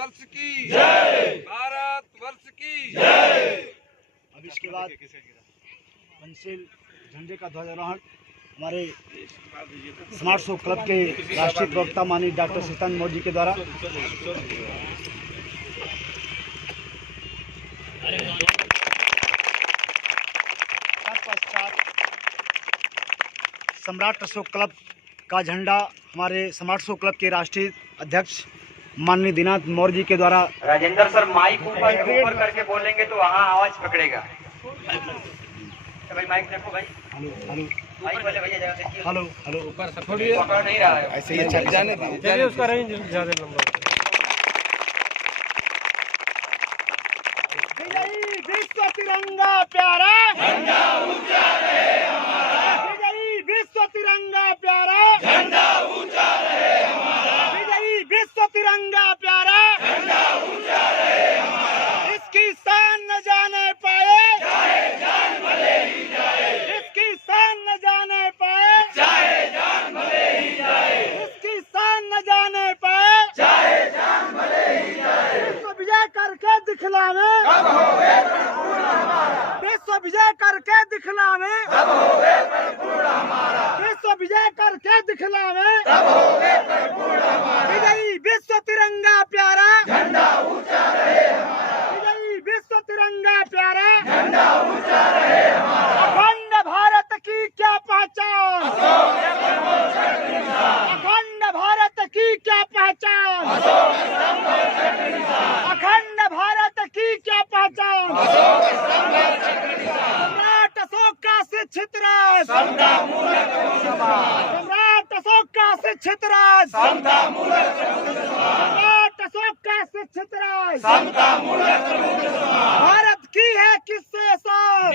वर्ष की जय, भारत वर्ष की जय। अब इसके बाद पंचशील झंडे का ध्वजारोहण हमारे स्मार्ट शो क्लब के राष्ट्रीय प्रवक्ता माननीय डॉक्टर सत्यानंद मौर्य जी के द्वारा सम्राट अशोक क्लब का झंडा हमारे स्मार्ट शो क्लब के राष्ट्रीय अध्यक्ष माननीय दीनानाथ मौर्य जी के द्वारा। राजेंद्र सर माइक ऊपर करके बोलेंगे तो वहाँ आवाज पकड़ेगा। तो भाई माइक रखो भाई। हेलो माइक वाले भैया जगह देखिए। हेलो हेलो ऊपर सब पकड़ नहीं रहा है। ऐसे ही चल जाने दीजिए, उसका रेंज ज्यादा लंबा। विजयी विश्व तिरंगा प्यारा झंडा ऊंचा रहे हमारा। विजयी विश्व तिरंगा प्यारा झंडा ऊंचा रहे हमारा। विजयी विश्व तिरंगा प्यारा झंडा ऊंचा रहे हमारा। इसकी शान न जाने पाए चाहे जान भले ही जाए। इसकी शान न जाने पाए चाहे जान भले ही जाए। इसकी शान न जाने पाए चाहे जान भले ही जाए। विश्व विजय करके दिखलावे कब होवे परिपूर्ण हमारा। विश्व विजय करके दिखलावे कब होवे परिपूर्ण हमारा। विश्व विजय करके दिखलावे कब होवे परिपूर्ण हमारा। विजयी विश्व तिरंगा प्यारा झंडा ऊंचा रहे हमारा। विजयी विश्व तिरंगा प्यारा झंडा ऊंचा रहे हमारा। अखंड भारत की क्या पहचान। अखंड भारत की क्या पहचान। अखंड भारत की क्या पहचान। सम्राट अशोक का शिक्षित राज सम्राट अशोक का शिक्षित राज सम्राट अशोक का शिक्षित राज भारत की है किससे शान।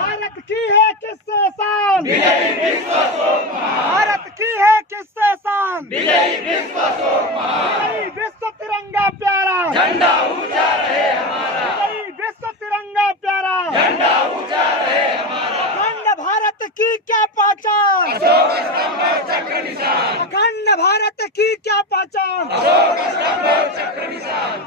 भारत की है किससे शान। भारत की है किससे शान। विश्व तिरंगा प्यारा झंडा ऊंचा रहे हमारा। विश्व तिरंगा प्यारा झंडा ऊंचा रहे हमारा। अखंड भारत की क्या पहचान। अखंड भारत की क्या पहचान।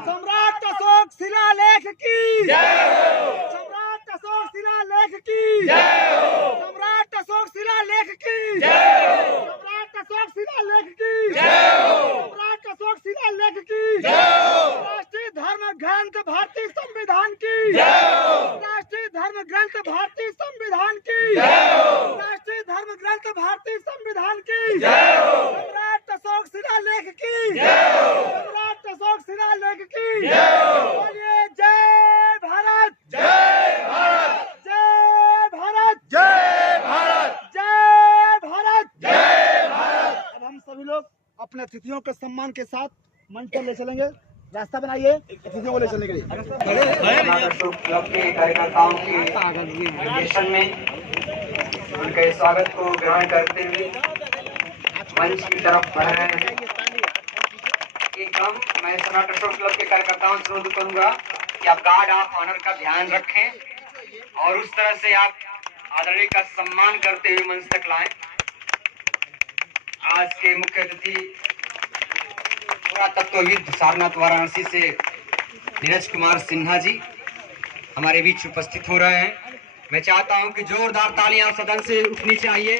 सम्राट अशोक शिलालेख की सम्राट अशोक शिलालेख की सम्राट अशोक शिलालेख की सम्राट अशोक शिलालेख की सम्राट अशोक शिलालेख की राष्ट्रीय धर्म ग्रंथ भारतीय संविधान की राष्ट्रीय धर्म ग्रंथ भारतीय संविधान की राष्ट्रीय धर्म ग्रंथ भारतीय संविधान की सम्राट अशोक शिलालेख की सम्राट अशोक शिलालेख की बोलिए जय भारत जय भारत जय भारत जय भारत जय भारत जय भारत। अब हम सभी लोग अपने अतिथियों के सम्मान के साथ मंच पर ले चलेंगे। रास्ता बनाइए अतिथियों को ले चलने के लिए। अशोक क्लब के कार्यकर्ताओं के अधिवेशन में उनके स्वागत को ग्रहण करते हुए मंच की तरफ बढ़ रहे हैं। एकदम मैं सम्राट अशोक क्लब के कार्यकर्ताओं से अनुरोध करूंगा कि आप गार्ड ऑफ ऑनर का ध्यान रखें और उस तरह से आप आदरणीय का सम्मान करते हुए मंच तक लाएं। आज के मुख्य अतिथि पुरातत्वविद सारनाथ वाराणसी से नीरज कुमार सिन्हा जी हमारे बीच उपस्थित हो रहे हैं। मैं चाहता हूं कि जोरदार तालियां सदन से उठनी चाहिए।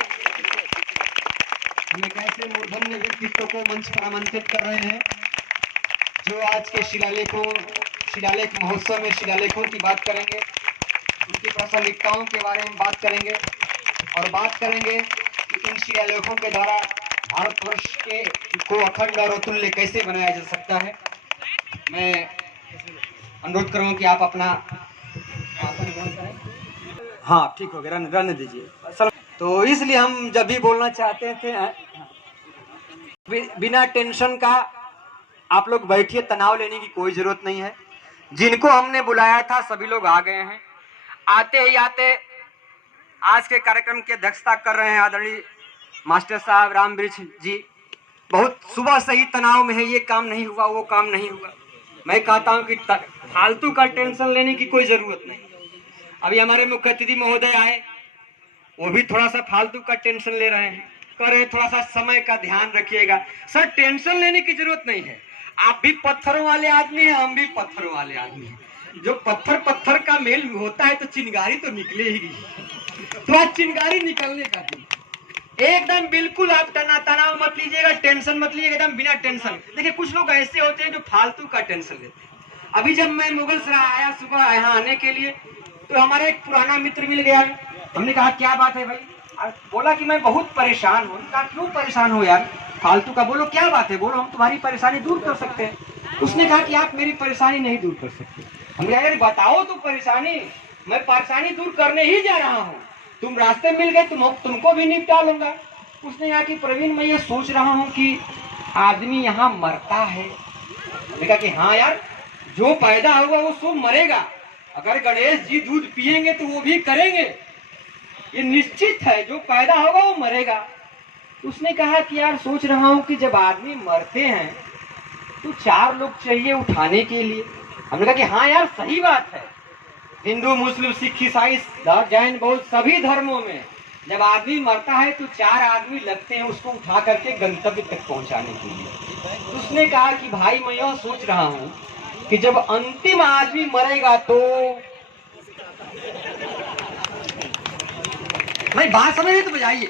हम एक ऐसे मूर्धन्य व्यक्तित्व को मंच पर आमंत्रित कर रहे हैं जो आज के शिलालेख महोत्सव में शिलालेखों की बात करेंगे, उनकी प्रासंगिकताओं के बारे में बात करेंगे और बात करेंगे कि इन शिलालेखों के द्वारा भारतवर्ष के को अखंड और अतुल्य कैसे बनाया जा सकता है। मैं अनुरोध करूंगा कि आप अपना आसन ग्रहण करें। हाँ ठीक हो गया, रहने दीजिए। तो इसलिए हम जब भी बोलना चाहते थे बिना टेंशन का आप लोग बैठिए, तनाव लेने की कोई जरूरत नहीं है। जिनको हमने बुलाया था सभी लोग आ गए हैं। आते ही आते आज के कार्यक्रम की अध्यक्षता कर रहे हैं आदरणीय मास्टर साहब राम वृक्ष जी। बहुत सुबह से ही तनाव में है, ये काम नहीं हुआ वो काम नहीं हुआ। मैं कहता हूं कि फालतू का टेंशन लेने की कोई जरूरत नहीं। अभी हमारे मुख्य अतिथि महोदय आए, वो भी थोड़ा सा फालतू का टेंशन ले रहे हैं, कह रहे थोड़ा सा समय का ध्यान रखिएगा। सर टेंशन लेने की जरूरत नहीं है, आप भी पत्थरों वाले आदमी हैं, हम भी पत्थरों वाले आदमी हैं। जो पत्थर पत्थर का मेल होता है तो चिंगारी तो निकलेगी। तो आज चिंगारी निकलने का दिन एकदम बिल्कुल आप तनाव मत लीजिएगा, टेंशन मत लीजिएगा, एकदम बिना टेंशन। देखिए कुछ लोग ऐसे होते हैं जो फालतू का टेंशन लेते हैं। अभी जब मैं मुगल सराय आया सुबह यहाँ आने के लिए, तो हमारा एक पुराना मित्र मिल गया। हमने कहा क्या बात है भाई? बोला कि मैं बहुत परेशान हूँ। कहा क्यों परेशान हो यार? फालतू का बोलो, क्या बात है बोलो, हम तुम्हारी परेशानी दूर कर सकते हैं। उसने कहा कि आप मेरी परेशानी नहीं दूर कर सकते। हमने कहा यार बताओ तो परेशानी, मैं परेशानी दूर करने ही जा रहा हूँ, तुम रास्ते मिल गए तुमको भी निपटा लूंगा। उसने कहा कि प्रवीण मैं ये सोच रहा हूँ कि आदमी यहाँ मरता है। मैंने कहा कि हाँ यार, जो पैदा होगा वो सब मरेगा। अगर गणेश जी दूध पिएंगे तो वो भी करेंगे, ये निश्चित है, जो पैदा होगा वो मरेगा। उसने कहा कि यार सोच रहा हूँ कि जब आदमी मरते हैं तो 4 लोग चाहिए उठाने के लिए। हमने कहा कि हाँ यार सही बात है, हिंदू मुस्लिम सिख ईसाई जैन बौद्ध सभी धर्मों में जब आदमी मरता है तो 4 आदमी लगते हैं उसको उठा करके गंतव्य तक पहुंचाने के लिए। उसने कहा कि भाई मैं यह सोच रहा हूँ कि जब अंतिम आदमी मरेगा तो भाई बात समझ तो बजाइए,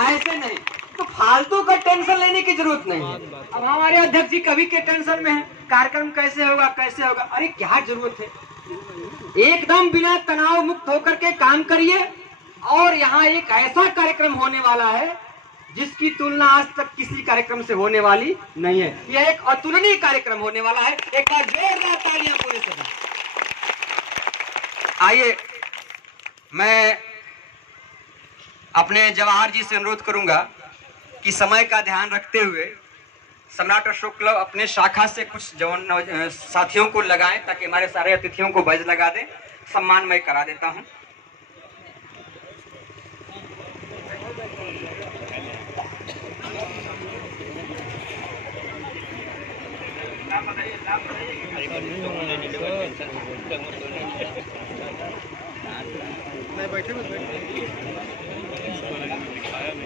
ऐसे नहीं तो फालतू का टेंशन लेने की जरूरत नहीं है। अब हमारे अध्यक्ष जी कभी के टेंशन में है, कार्यक्रम कैसे होगा कैसे होगा, अरे क्या जरूरत है, एकदम बिना तनाव मुक्त होकर के काम करिए। और यहाँ एक ऐसा कार्यक्रम होने वाला है जिसकी तुलना आज तक किसी कार्यक्रम से होने वाली नहीं है। यह एक अतुलनीय कार्यक्रम होने वाला है। एक बार जोरदार तालियां पूरे सदन। आइए मैं अपने जवाहर जी से अनुरोध करूंगा कि समय का ध्यान रखते हुए सम्राट अशोक क्लब अपने शाखा से कुछ जवान साथियों को लगाएं ताकि हमारे सारे अतिथियों को बैज लगा दें। सम्मान मैं करा देता हूं।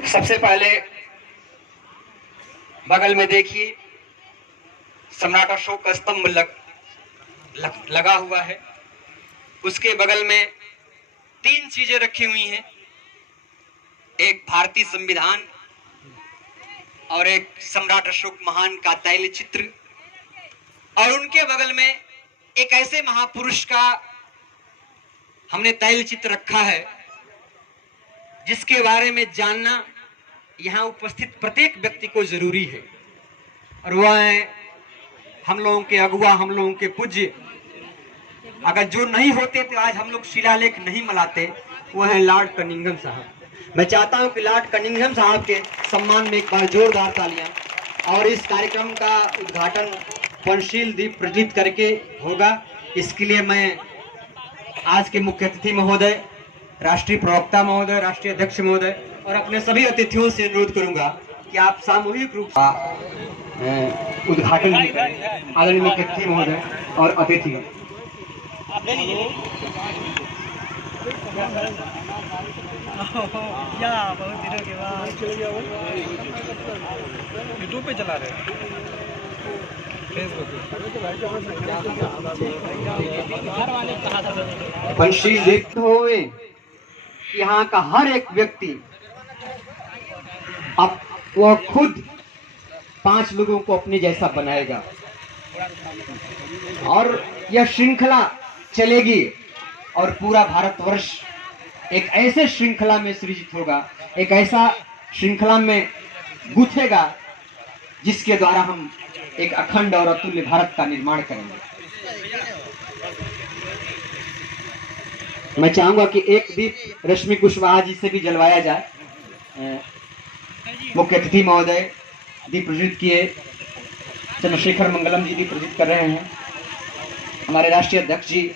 सबसे पहले बगल में देखिए सम्राट अशोक का स्तंभ लगा हुआ है। उसके बगल में 3 चीजें रखी हुई हैं, एक भारतीय संविधान और एक सम्राट अशोक महान का तैल चित्र, और उनके बगल में एक ऐसे महापुरुष का हमने तैल चित्र रखा है जिसके बारे में जानना यहाँ उपस्थित प्रत्येक व्यक्ति को जरूरी है, और वह है हम लोगों के अगुआ, हम लोगों के पूज्य। अगर जो नहीं होते तो आज हम लोग शिलालेख नहीं मनाते, वो है लॉर्ड कनिंघम साहब। मैं चाहता हूं कि लॉर्ड कनिंघम साहब के सम्मान में एक बार जोरदार तालियां। और इस कार्यक्रम का उद्घाटन पंचशील दीप प्रज्वलित करके होगा। इसके लिए मैं आज के मुख्य अतिथि महोदय, राष्ट्रीय प्रवक्ता महोदय, राष्ट्रीय अध्यक्ष महोदय और अपने सभी अतिथियों से अनुरोध करूंगा कि आप सामूहिक रूप से उद्घाटन करें। आदरणीय मुख्य अतिथि महोदय और अतिथि बहुत दिनों के बाद यूट्यूब पे चला रहे हैं, पंचशील दीप होए, यहाँ का हर एक व्यक्ति अब वह खुद 5 लोगों को अपने जैसा बनाएगा और यह श्रृंखला चलेगी और पूरा भारतवर्ष एक ऐसे श्रृंखला में सृजित होगा, एक ऐसा श्रृंखला में गुथेगा जिसके द्वारा हम एक अखंड और अतुल्य भारत का निर्माण करेंगे। मैं चाहूंगा कि एक दीप रश्मि कुशवाहा जी से भी जलवाया जाए। मुख्य अतिथि महोदय दीप प्रज्वलित किए, चंद्रशेखर मंगलम जी दीप प्रज्वलित कर रहे हैं। हमारे राष्ट्रीय अध्यक्ष जी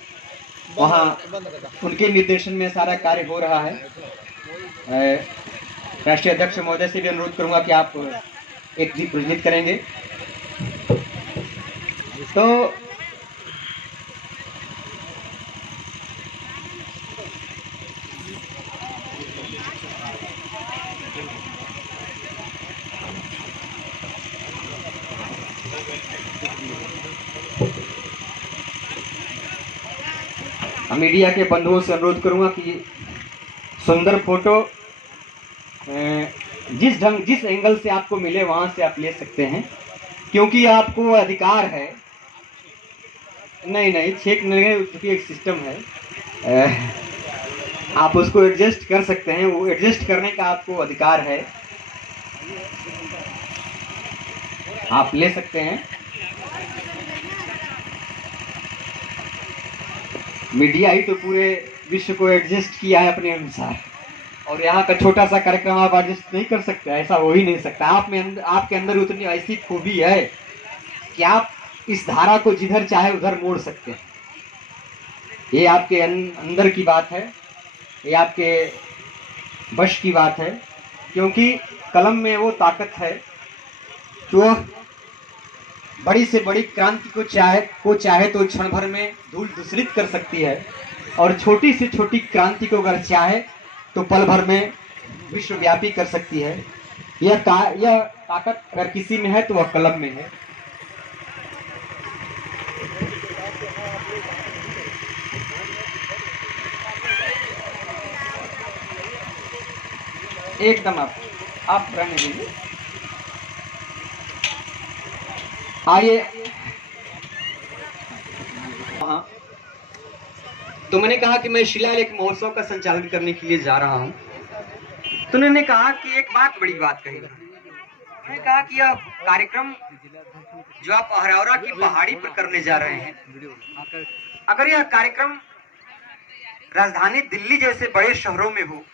वहाँ उनके निर्देशन में सारा कार्य हो रहा है। राष्ट्रीय अध्यक्ष महोदय से भी अनुरोध करूंगा कि आप एक दीप प्रज्वलित करेंगे। तो मीडिया के बंधुओं से अनुरोध करूंगा कि सुंदर फोटो जिस एंगल से आपको मिले वहां से आप ले सकते हैं, क्योंकि आपको अधिकार है। नहीं चेक नहीं, क्योंकि एक सिस्टम है, आप उसको एडजस्ट कर सकते हैं, वो एडजस्ट करने का आपको अधिकार है, आप ले सकते हैं। मीडिया ही तो पूरे विश्व को एडजस्ट किया है अपने अनुसार, और यहाँ का छोटा सा कार्यक्रम आप एडजस्ट नहीं कर सकते, ऐसा हो ही नहीं सकता। आपके अंदर उतनी ऐसी खूबी है कि आप इस धारा को जिधर चाहे उधर मोड़ सकते हैं। ये आपके अंदर की बात है, ये आपके वश की बात है, क्योंकि कलम में वो ताकत है जो बड़ी से बड़ी क्रांति को चाहे तो क्षण भर में धूल धूसरित कर सकती है, और छोटी से छोटी क्रांति को अगर चाहे तो पल भर में विश्वव्यापी कर सकती है। यह ताकत अगर किसी में है तो वह कलम में है। एकदम आप रहने दीजिए। आइए, हाँ, तो मैंने कहा कि मैं शिलालेख महोत्सव का संचालन करने के लिए जा रहा हूं, तो उन्होंने कहा कि एक बड़ी बात कही। मैंने कहा कि यह कार्यक्रम जो आप अहरौरा की पहाड़ी पर करने जा रहे हैं, अगर यह कार्यक्रम राजधानी दिल्ली जैसे बड़े शहरों में हो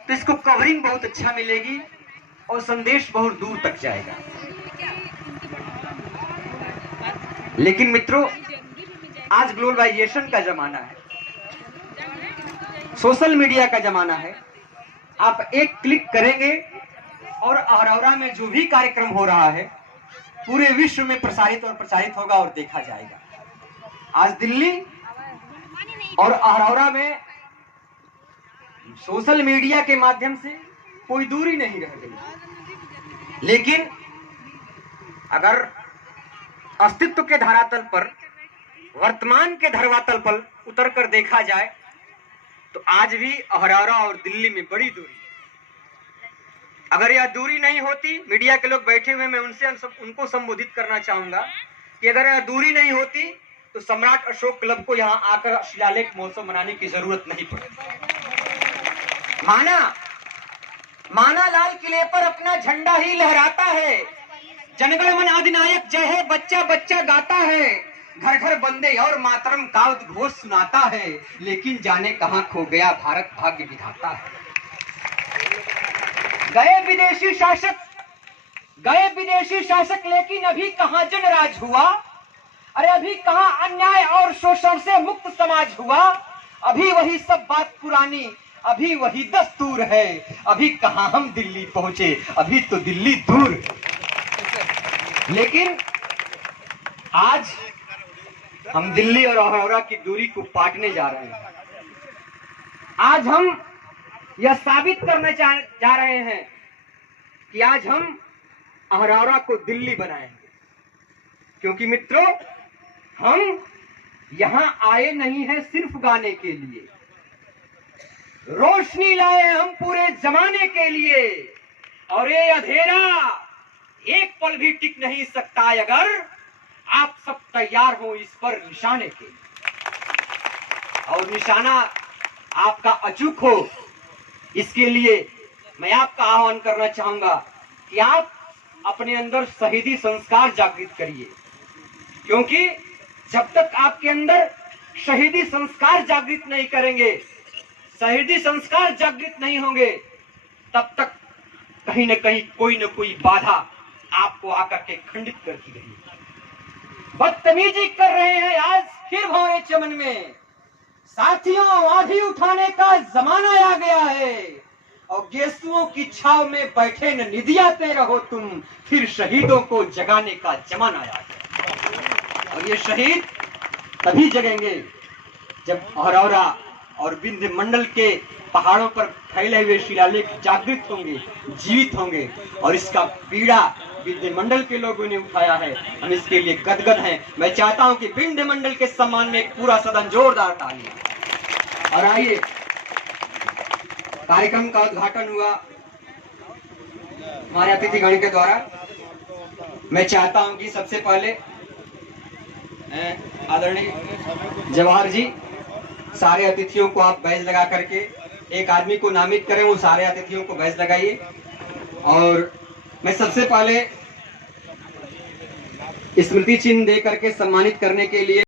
तो इसको कवरिंग बहुत अच्छा मिलेगी और संदेश बहुत दूर तक जाएगा। लेकिन मित्रों, आज ग्लोबलाइजेशन का जमाना है, सोशल मीडिया का जमाना है। आप एक क्लिक करेंगे और अहरौरा में जो भी कार्यक्रम हो रहा है पूरे विश्व में प्रचारित होगा और देखा जाएगा। आज दिल्ली और अहरौरा में सोशल मीडिया के माध्यम से कोई दूरी नहीं रह गई, लेकिन अगर अस्तित्व के धरातल पर, वर्तमान के धरातल पर उतर कर देखा जाए तो आज भी अहरौरा और दिल्ली में बड़ी दूरी है। अगर यह दूरी नहीं होती, मीडिया के लोग बैठे हुए, मैं उनको संबोधित करना चाहूंगा कि अगर यह दूरी नहीं होती तो सम्राट अशोक क्लब को यहाँ आकर शिलालेख महोत्सव मनाने की जरूरत नहीं पड़ती। माना लाल किले पर अपना झंडा ही लहराता है, जनगण मन अधिनायक जय है बच्चा बच्चा गाता है, घर घर बंदे और मातरम का उद्घोष सुनाता है, लेकिन जाने कहां खो गया भारत भाग्य विधाता है। गए विदेशी शासक लेकिन अभी कहां जनराज हुआ, अरे अभी कहां अन्याय और शोषण से मुक्त समाज हुआ, अभी वही सब बात पुरानी, अभी वही दस्तूर है, अभी कहां हम दिल्ली पहुंचे, अभी तो दिल्ली दूर। लेकिन आज हम दिल्ली और अहरौरा की दूरी को पाटने जा रहे हैं। आज हम यह साबित करना जा रहे हैं कि आज हम अहरौरा को दिल्ली बनाएंगे, क्योंकि मित्रों, हम यहां आए नहीं हैं सिर्फ गाने के लिए, रोशनी लाए हम पूरे जमाने के लिए, और ये अंधेरा एक पल भी टिक नहीं सकता अगर आप सब तैयार हो इस पर निशाने के, और निशाना आपका अचूक हो। इसके लिए मैं आपका आह्वान करना चाहूंगा कि आप अपने अंदर शहीदी संस्कार जागृत करिए, क्योंकि जब तक आपके अंदर शहीदी संस्कार जागृत नहीं करेंगे, शहीदी संस्कार जागृत नहीं होंगे, तब तक कहीं न कहीं कोई न कोई बाधा आपको आकर के खंडित करती रहेगी। बदतमीजी कर रहे हैं आज फिर भौरे चमन में, साथियों आंधी उठाने का जमाना आ गया है, और गेसुओं की छाव में बैठे न निदियाते रहो तुम, फिर शहीदों को जगाने का जमाना आ गया। और ये शहीद तभी जगेंगे जब अहरौरा और विंध्य मंडल के पहाड़ों पर फैले हुए शिलालेख जागृत होंगे, जीवित होंगे, और इसका पीड़ा विंध्य मंडल के लोगों ने उठाया है, हम इसके लिए गदगद हैं। मैं चाहता हूं कि विंध्य मंडल के सम्मान में एक पूरा सदन जोरदार ताली। और आइए, कार्यक्रम का उद्घाटन हुआ हमारे अतिथिगण के द्वारा। मैं चाहता हूं कि सबसे पहले आदरणीय जवाहर जी, सारे अतिथियों को आप बैज लगा करके एक आदमी को नामित करें, वो सारे अतिथियों को बैज लगाइए। और मैं सबसे पहले स्मृति चिन्ह दे करके सम्मानित करने के लिए